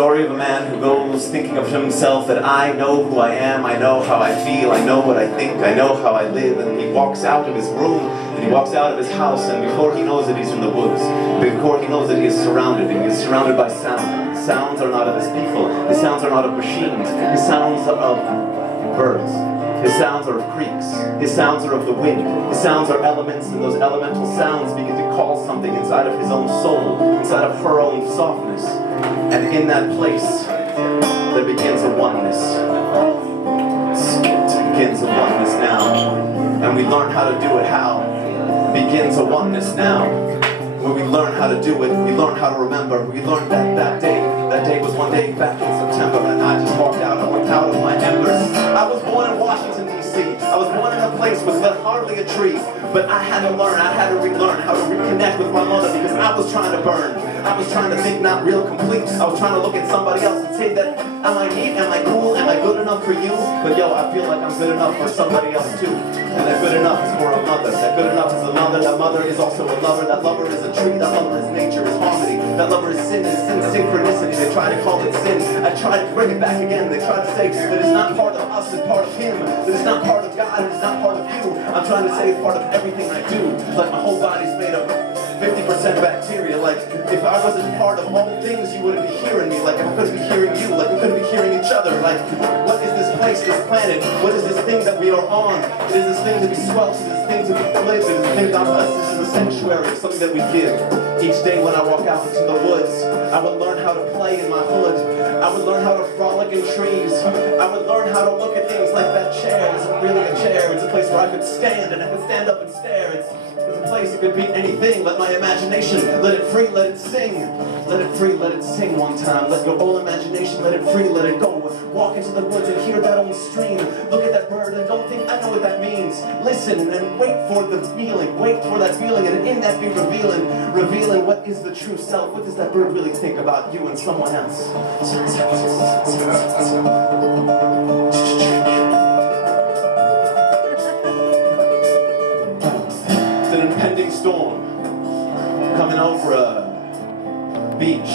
story of a man who goes thinking of himself that I know who I am, I know how I feel, I know what I think, I know how I live, and he walks out of his room, and he walks out of his house, and before he knows it, he's in the woods. Before he knows it, he is surrounded, and he is surrounded by sound. The sounds are not of his people, the sounds are not of machines, the sounds are of birds. His sounds are of creeks, his sounds are of the wind, his sounds are elements, and those elemental sounds begin to call something inside of his own soul, inside of her own softness. And in that place, there begins a oneness. It begins a oneness now. And we learn how to do it how? Begins a oneness now. When we learn how to do it, we learn how to remember. We learned that day was one day back in September, and I just walked out. I went out of my embers. I was born in Washington, D.C. I was born in a place with hardly a tree, but I had to learn, I had to relearn how to reconnect with my mother, because I was trying to burn. I was trying to think not real complete. I was trying to look at somebody else and say that, am I neat, am I cool, am I good enough for you? But yo, I feel like I'm good enough for somebody else too. And that good enough is for a mother. That good enough is a mother. That mother is also a lover. That lover is a tree. That lover is nature, is harmony. That lover is sin, synchronicity. They try to call it sin. I try to bring it back again. They try to say that it's not part of us, it's part of him. That it's not part of God, it's not part of you. I'm trying to say it's part of everything I do. Like my whole body's made of 50% bacteria. Like, if I wasn't part of all things, you wouldn't be hearing me. Like, I couldn't be hearing you. Like, we couldn't be hearing each other. Like, what is this place, this planet? What is this thing that we are on? It is this thing to be squelched. It is this thing to be live. It is this thing about us. This is a sanctuary, something that we give. Each day when I walk out into the woods, I would learn how to play in my hood. I would learn how to frolic in trees. I would learn how to look at things like that chair. It's really a chair. It's a place where I could stand, and I could stand up and stare. It's a place, it could be anything. Let my imagination, let it free, let it sing. Let it free, let it sing one time. Let your whole imagination, let it free, let it go. Walk into the woods and hear that old stream. Look at that bird and don't think, I know what that means. Listen and wait for the feeling. Wait for that feeling, and in that be revealing what is the true self. What does that bird really think about you and someone else? It's an impending storm coming over a beach.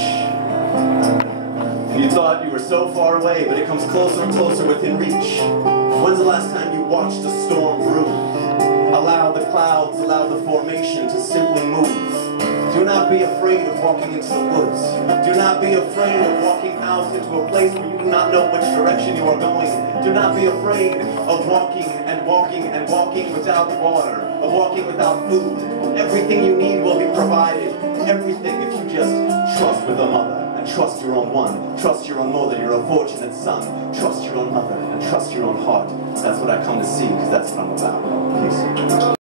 And you thought you were so far away, but it comes closer and closer within reach. When's the last time you watched a storm brew? Allow the clouds, allow the formation to simply move. Do not be afraid of walking into the woods. Do not be afraid of walking out into a place where you do not know which direction you are going. Do not be afraid of walking and walking and walking without water, of walking without food. Everything you need will be provided. Everything if you just trust with a mother. Trust your own one. Trust your own mother. You're a fortunate son. Trust your own mother and trust your own heart. That's what I come to see, because that's what I'm about. Peace.